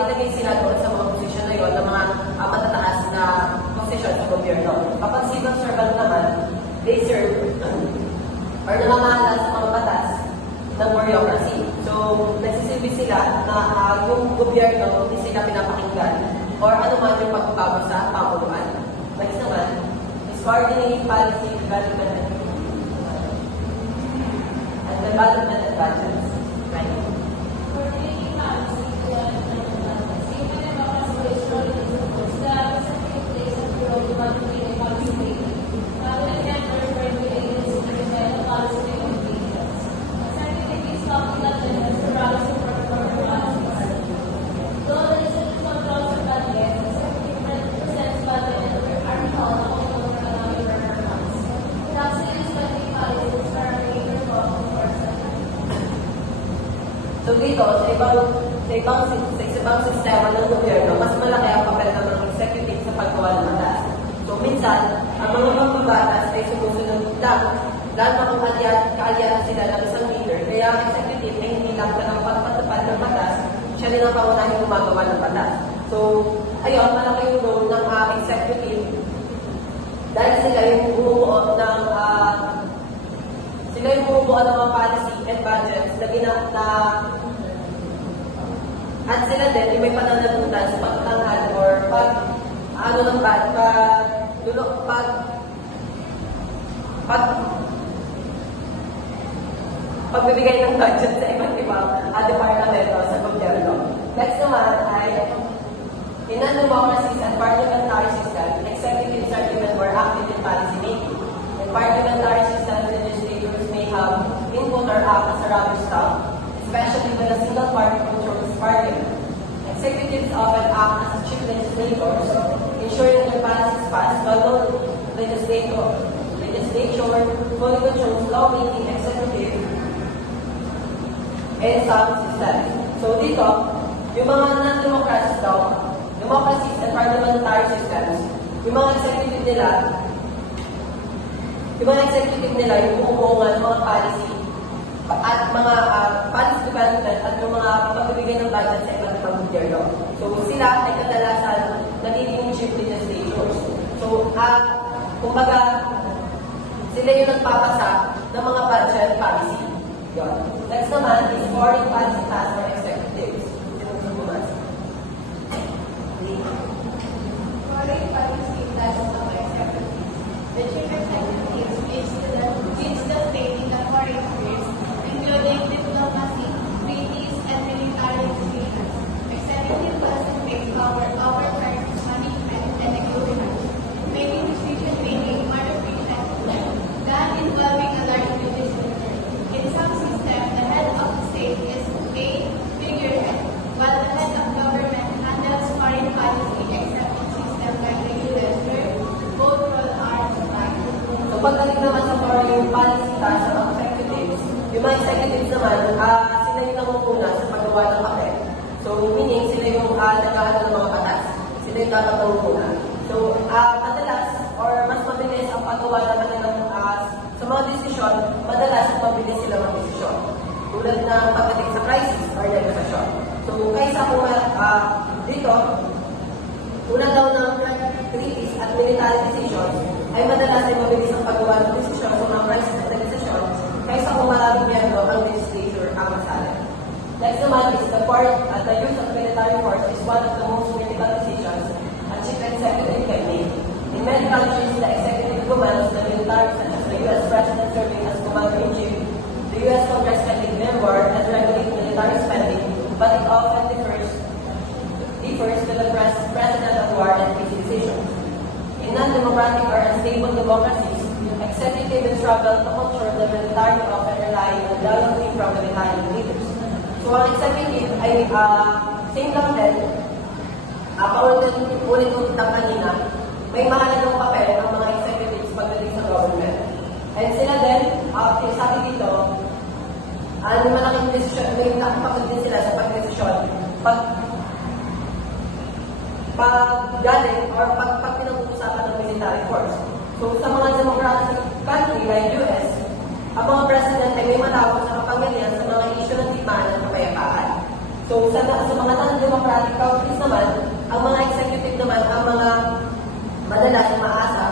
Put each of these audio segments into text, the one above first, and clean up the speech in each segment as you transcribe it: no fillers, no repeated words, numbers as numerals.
nilagay sila doon sa mga posisyon na yun, ng mga matataas na posisyon sa gobyerno. Kapag civil servant naman, they serve or namamahala sa mga batas ng bureaucracy. So, nagsisilbi sila na yung gobyerno hindi sila pinapakinggan or ano man yung pagbabago sa pamuluan. Next naman, is coordinating policy, development, and development and budgets. Right? Coordinating policy, development, and budgets. Yung pinapakasal is role in supports the specific place of the role to motivate a policy making. Rather than canter for the agency to develop policy recommendations. Executive is talking about the broader support for policies. Though the legislative controls the budget, executive represents budget and are called accountable for allowing performance. Without serious budget policies are major problem for So dito, sa ibang sistema ng gobyerno, mas malaki ang papel ng mga executive sa paggawa ng batas. So minsan, ang mga mambabatas ay sumusunod lang, lalo na kung kaalyatan sila ng isang leader, kaya ang executive ay hindi lang talagang pagpatupad ng batas, siya din ang pangunahing gumagawa ng batas. So, ayun, malaki yung role ng executive dahil sila yung bumubuo ng mga policy and budgets na at sila din yung may pananagutan sa pagtanghal or pagbibigay ng budget sa iba't ibang departamento sa gobyerno. Next naman ay in democracies and parliamentary system, executives are given more active in policy making. In parliamentary systems, legislators may have input or act as a rubber stamp, especially when a single party controls parliament. Executives often act as chief legislators, ensuring their policies pass, while the legislature fully controls lawmaking, executive, and some systems. So dito, yung mga non-democracies daw, democracies and parliamentary systems, yung mga executive nila, yung bumubuo ng mga policy at mga policy development at yung mga pagbibigay ng budget sa iba't ibang gobyerno. So sila ay kadalasan nagiging chief legislators. So kumbaga, sila yung nagpapasa ng mga budget policy. Yun. Next naman is foreign policy task for executives. foreign policy task of executives. The chief executive leads the state in the foreign affairs, including diplomacy, treaties, and military decisions. Executive concentrates power over crisis management and economic, making decision-making more efficient than involving a large legislature. In some systems, the head of the state is a figurehead, while the head of government handles foreign policy, except in systems like the US, where both roles are combined. So pagdating naman sa foreign policy task ng executives, yung mga executives naman, sila yung nangunguna sa paggawa ng papel. So meaning, sila yung nagkakaroon ng mga batas. Sila yung dapat nangunguna. So madalas, or mas mabilis ang paggawa naman nilang sa mga desisyon, madalas mabilis sila mag-desisyon. Tulad ng pagdating sa crisis or negosasyon. So kaysa kung dito, tulad daw ng treaties at military decisions, ay madalas ay mabilis ang paggawa ng desisyon sa mga crisis at negosasyon kaysa kung maraming miyembro ang legislature ang masalan. Next naman is the use of military force is one of the most critical decisions a chief executive can make. In many countries, the executive commands the military, such as the U.S. President serving as commander-in-chief, the U.S. Congress can take member and regulate military spending, but it often differs to the president of war and peace decisions. In non-democratic or unstable democracies, executive struggle to control the military often rely on loyalty from military leaders. So ang executive ay same lang din, paulit-ulit ng kanina, may mahalagang papel ang mga executives pagdating sa government. And sila din, sabi dito, malaking desisyon, may nakapagod din sila sa pag-desisyon, galing or pag pinag-uusapan ng military force. So sa mga democratic country like US, ang mga president ay may malawak na kapangyarihan sa mga isyu ng digmaan at kapayapaan. So sa mga non-democratic diplomatic countries naman, ang mga executive naman, ang mga madalas umaasa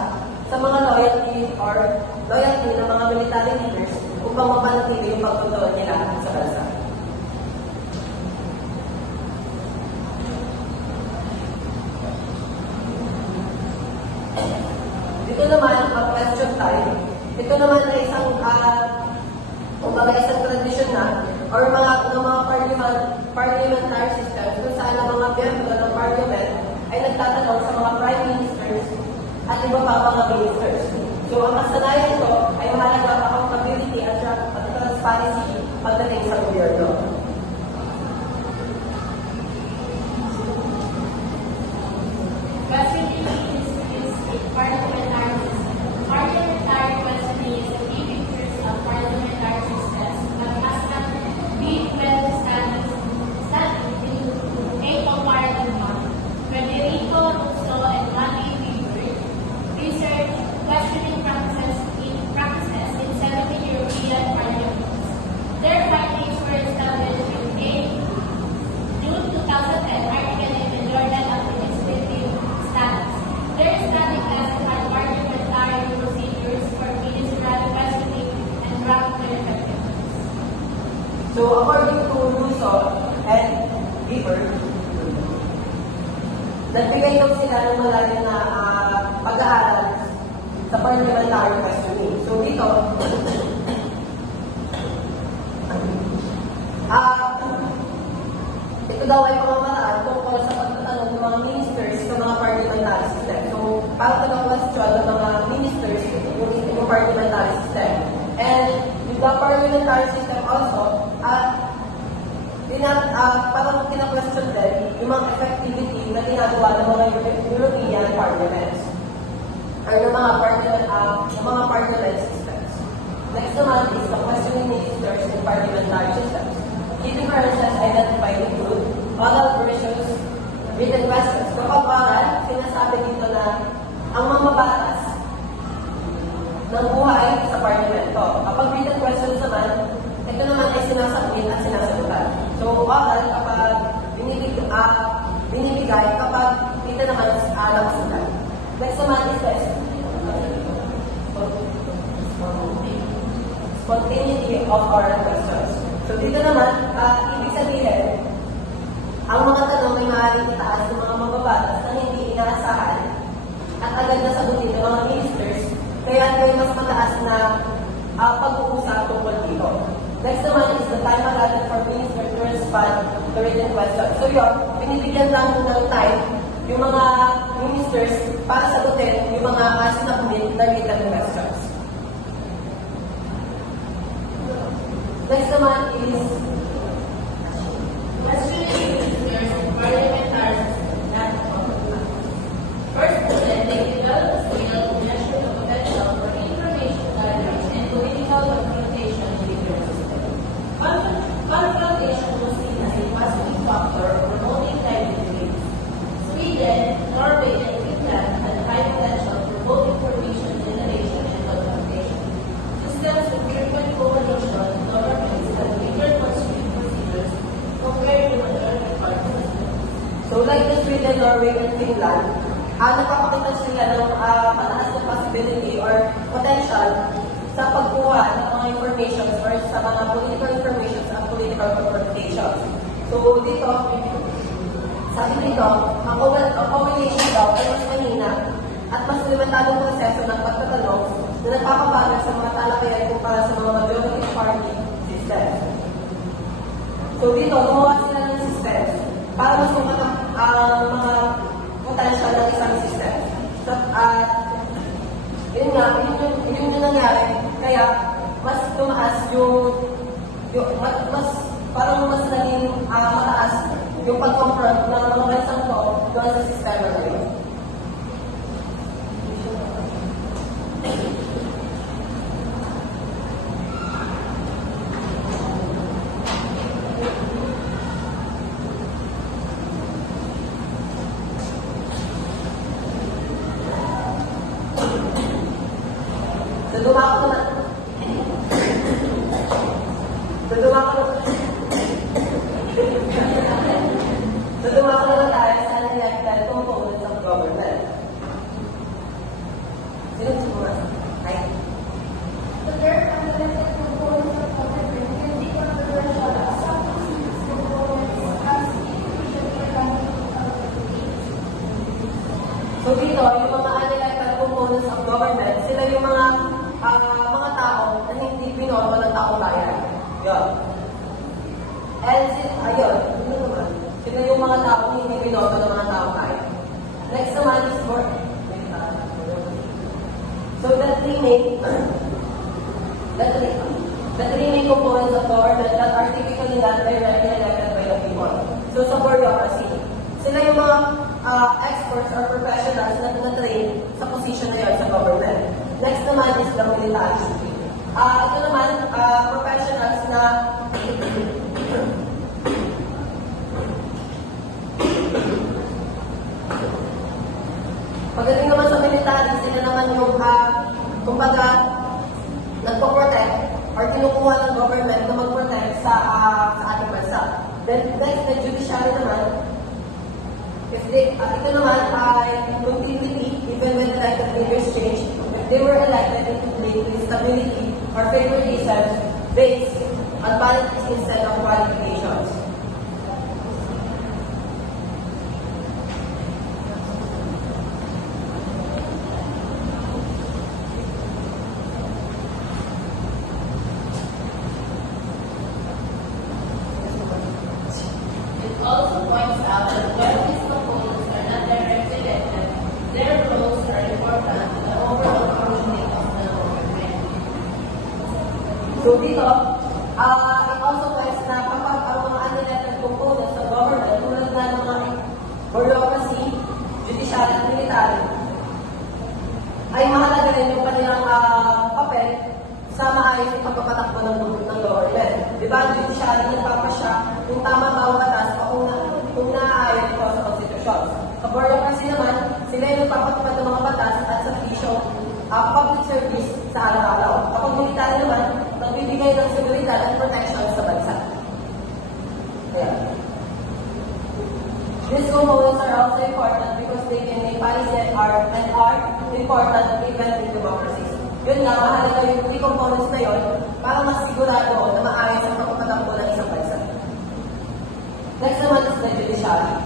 sa mga loyalty ng mga military leaders upang mapanatili yung pagkontrol nila sa bansa. Dito naman, ang question time. Ito naman ay isang isang tradisyon na or mga parliamentary system kung saan ang mga miyembro ng parliament ay nagtatanong sa mga prime ministers at iba pa mga ministers. So, ang kasanayan ito ay mahalaga ang accountability at transparency pagdating sa gobyerno. Questioning is a parliamentary system. Parliamentary questioning is a key feature of parliamentary systems that has not been well established in a comparative manner. Federico Russo and Manny Weber researched questioning practices in 17 European parliaments. Their findings were established in a June 2010 article in the Journal of Legislative Status. Their study classified parliamentary procedures for ministerial questioning and ranked their effectiveness. So, according to Russo and Weber, nagbigay daw sila ng malalim na pag-aaral sa parliamentary questioning. So, dito, ito daw ay pamamaraan tungkol sa pagtatanong ng mga ministers sa mga parliamentary system. So, para question ng mga ministers yung parliamentary system. And with the parliamentary system also, parang kina-question din yung mga effectivity na ginagawa ng mga European parliaments or ng mga parliament systems. Next naman is the questioning ministers in parliamentary systems. Key differences identified include oral versus written questions. Kapag oral, sinasabi dito na ang mga batas ng buhay sa parlamento. Kapag written questions naman, ito naman ay sinasabit at sinasagutan. So, oral kapag binibigay kapag ito naman alam sulat. Next naman is the spontaneity of oral questions. So, dito naman, ibig sabihin, ang mga tanong ay maaaring itaas ng mga mababatas na hindi inaasahan at agad na sagutin ng mga ministers, kaya may mas mataas na pag-uusap tungkol dito. Next naman is the time allotted for ministers to respond to written questions. So yun, pinibigyan lang ng time yung mga ministers para sagutin yung mga sinabit na written questions. Next naman is Questioning ministers in parliamentary systems. First, they develop a skill to measure the potential for information gathering and political communication in their system. Confrontation was seen as a positive factor promoting livelihood. Sweden, Norway, and Finland had high potential for both information generation and confrontation. Systems with frequent coalition governments had different questioning procedures compared to majority party systems. So like the Sweden, Norway, and Finland, nagpapakita sila ng mataas na possibility or potential sa pagkuha ng mga information or sa mga political information at political confrontations. So dito, sabi dito, ang combination daw ay mas mahina at mas limitadong proseso ng pagtatanong na nagpapabagal sa mga talakayan kumpara sa mga majority party system. So dito, gumawa sila ng system para masukat ang mga potential ng isang system. So, yun yung nangyari. Kaya, mas tumaas mas parang mas naging mataas yung pag-confront ng mga bansang to doon sa sistema na yun. So, So, dumako naman tayo sa unelected components of government. Sino gusto mo mas? Ay. So there are unelected components of government can be controversial as some of these components has insufficient organic authority. So dito, yung mga unelected components of government, sila yung mga tao na hindi binoto ng taong bayan. Yun. Ayun, ano naman? Sila yung mga taong hindi binoto ng mga taong bayan. Next naman is for so the three main components of government that are typically not directly elected by the people. So sa bureaucracy, sila yung mga experts or professionals na na-train sa position na yun sa government. Next naman is the military. Ito naman, professionals na pagdating naman sa military, sila naman yung kumbaga nagpo-protect or kinukuha ng government na mag-protect sa ating bansa. Then next, the judiciary naman, ito naman ay continuity even when elected leaders change. If they were elected into stability or favoritism based on policies instead of qualifications. It also points out that while these components are not directly elected, their roles are important to the overall functioning of the government. So dito, it also points na kapag ang mga unelected components ng government, tulad na ng mga bureaucracy, judiciary at military, ay mahalaga rin yung kanilang papel sa maayos yung pagpapatakbo ng government. Di ba, ang judiciary nagpapasya kung tama ba ang batas o kung naaayon ito sa konstitusyon. Sa bureaucracy naman, sila yung nagpapatupad ng mga batas at sa pisyong public service sa araw-araw. Kapag military naman, nagbibigay ng seguridad at protection sa bansa. Ayan. These components are also important because they can make policy and are important even in democracies. Yun nga, mahalaga yung three components na yun para masigurado na maayos ang pagpapatakbo ng isang bansa. Next naman is the judiciary.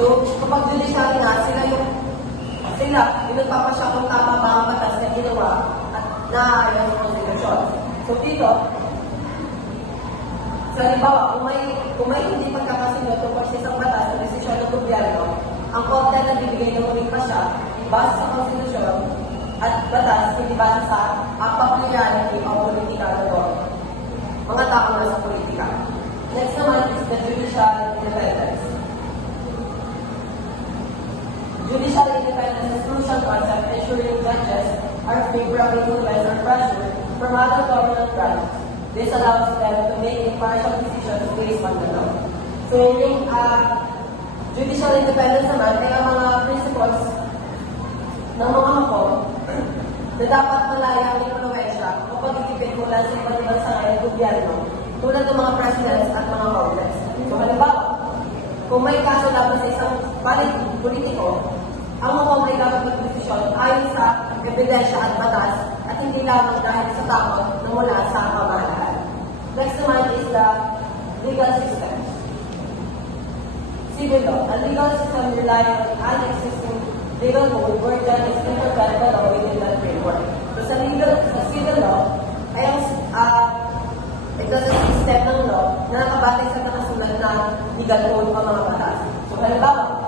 So, kapag judiciary na, sila yung nagpapasya kung tama ba ang batas na ginawa at naaayon sa konstitusyon. So, dito, sa halimbawa, kung may hindi pagkakasunod tungkol sa isang batas o desisyon ng gobyerno, ang korte na bibigay ng muling pasya base sa konstitusyon at batas, hindi base sa popularity o politika ng mga tao na sa politika. Next naman is the judicial independence. Judicial independence is crucial concept ensuring judges are free from influence or pressure from other government branches. This allows them to make impartial decisions based on the law. So yung judicial independence naman ay ang mga principles ng mga hukom na dapat malaya ang impluensya o pag-ibig mula sa iba't ibang sangay ng gobyerno tulad ng mga presidents at mga congress. So halimbawa, kung may kaso laban sa isang politiko, ang hukom ay dapat magdesisyon ayon sa ebidensya at batas at hindi lamang dahil sa takot na mula sa pamahalaan. Next naman is the legal system. Civil law. A legal system relies on an existing legal code where judges interpret the law within that framework. So sa civil law, ay ito sa system ng law na nakabatay sa nakasulat na legal code o mga batas. So halimbawa,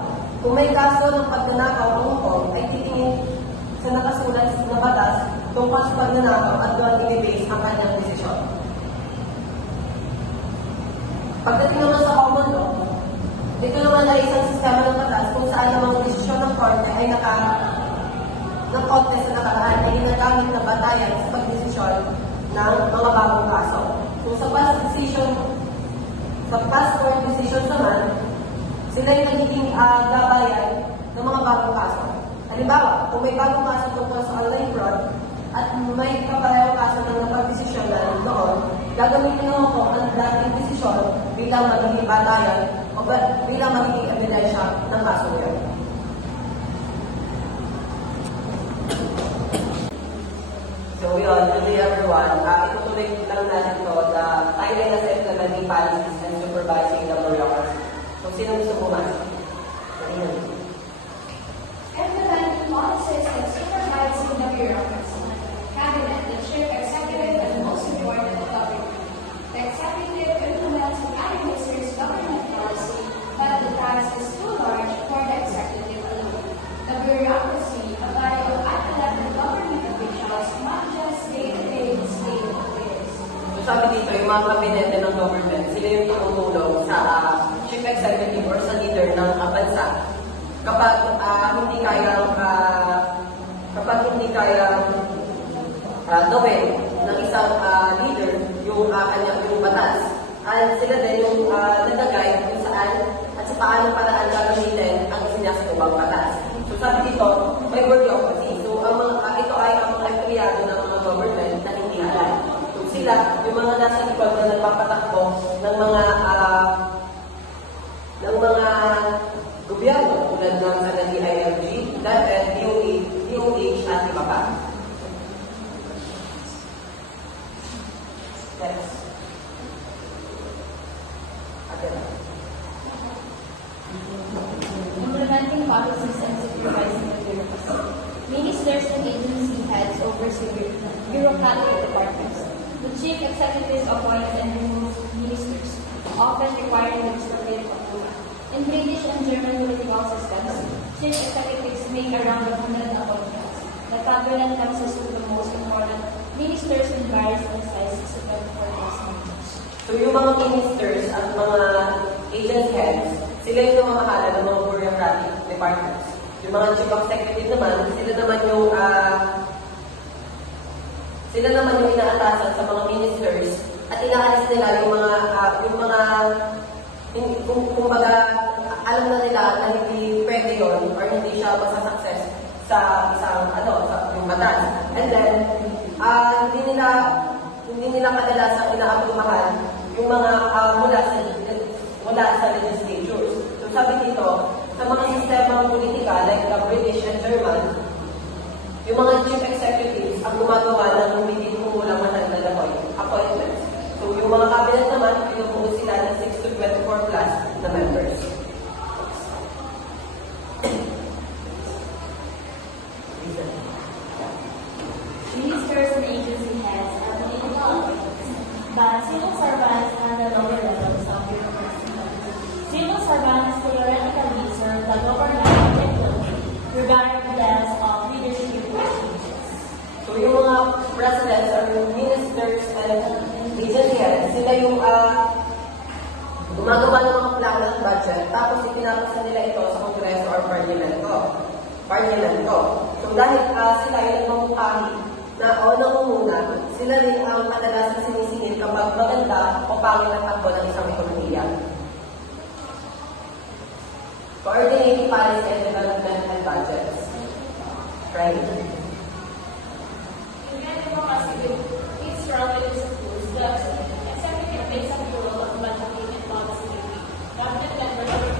Kung may kaso ng pagnanakaw ang hukom, ay titingin sa nakasulat na batas tungkol sa pagnanakaw at doon i-base ang kanyang desisyon. Pagdating naman sa common law, dito naman ay isang sistema ng batas kung saan ang mga desisyon ng korte ay ng korte sa nakaraan ay ginagamit na batayan sa pagdesisyon ng mga bagong kaso. Kung sa past court decisions naman, sila yung nagiging gabayan ng mga bagong kaso. Halimbawa, kung may bagong kaso tungkol sa online fraud at may kaparehong kaso ng napag-desisyon na noon, gagamitin naman po ang dating desisyon bilang magiging batayan o bilang magiging ebidensya ng kaso yun. So yun, really everyone, itutuloy lang natin ito the timeline of implementing policies and supervising the bureaucracy. Kung sino gusto pumasok? Implementing policies and supervising the bureaucracy. Cabinet, the chief executive and most important authority. The executive implements and administers government policy, but the task is too large for the executive alone. The bureaucracy, a body of unelected government officials, manages day-to-day state affairs. So sabi dito, yung mga kabinete ng government, sila yung tumutulong sa chief executive or sa leader ng bansa. Kapag hindi kayang gawin ng isang leader yung yung batas, at sila din yung nag-guide kung saan at sa paanong paraan gagamitin ang isinasubang batas. So sabi dito, may bureaucracy. So ito ay ang mga empleyado ng mga government na hindi halal. So sila, yung mga nasa likod na nagpapatakbo ng mga gobyerno tulad ng sa DILG, DepEd, DOH at iba pa. Next. Implementing policies and supervising the bureaucracy. Ministers and agency heads oversee bureaucratic departments. The chief executives appoint and remove ministers, often requiring legislative approval. In British and German political systems, chief executives make around 100 appointments. The cabinet consists of the most important ministers in various sizes of 24,000 members. So yung mga ministers at mga agency heads, sila yung namamahala ng mga bureaucratic departments. Yung mga chief executive naman, sila naman yung inaatasan sa mga ministers at inaalis nila kumbaga, alam na nila na hindi pwede yun or hindi siya masasucess sa isang yung batas. And then, hindi nila kadalasang inaaprubahan yung mga mula sa legislatures. So sabi dito, sa mga sistemang politika like the British and German, yung mga chief executives ang gumagawa ng hindi kumulang matanda na appointments. So yung mga cabinet naman, pinupuno sila ng 6 to 24 plus na members. Ministers and agency heads are political appointments, but civil servants are the lower levels of bureaucracy. Civil servants theoretically serve the government objectively, regardless of leadership changes. So yung mga presidents or ministers and agency heads, sila yung gumagawa ng mga plano ng budget, tapos ipinapasa nila ito sa Kongreso or Parlamento. So dahil sila yung mamukhahi na nangunguna, sila rin ang kadalasan sinisingil kapag maganda o pangit ang takbo ng isang ekonomiya. Coordinating policy and development and budgets. Right? In democracy, its revenues tools, the executive plays a role of budgeting and policy making. Government members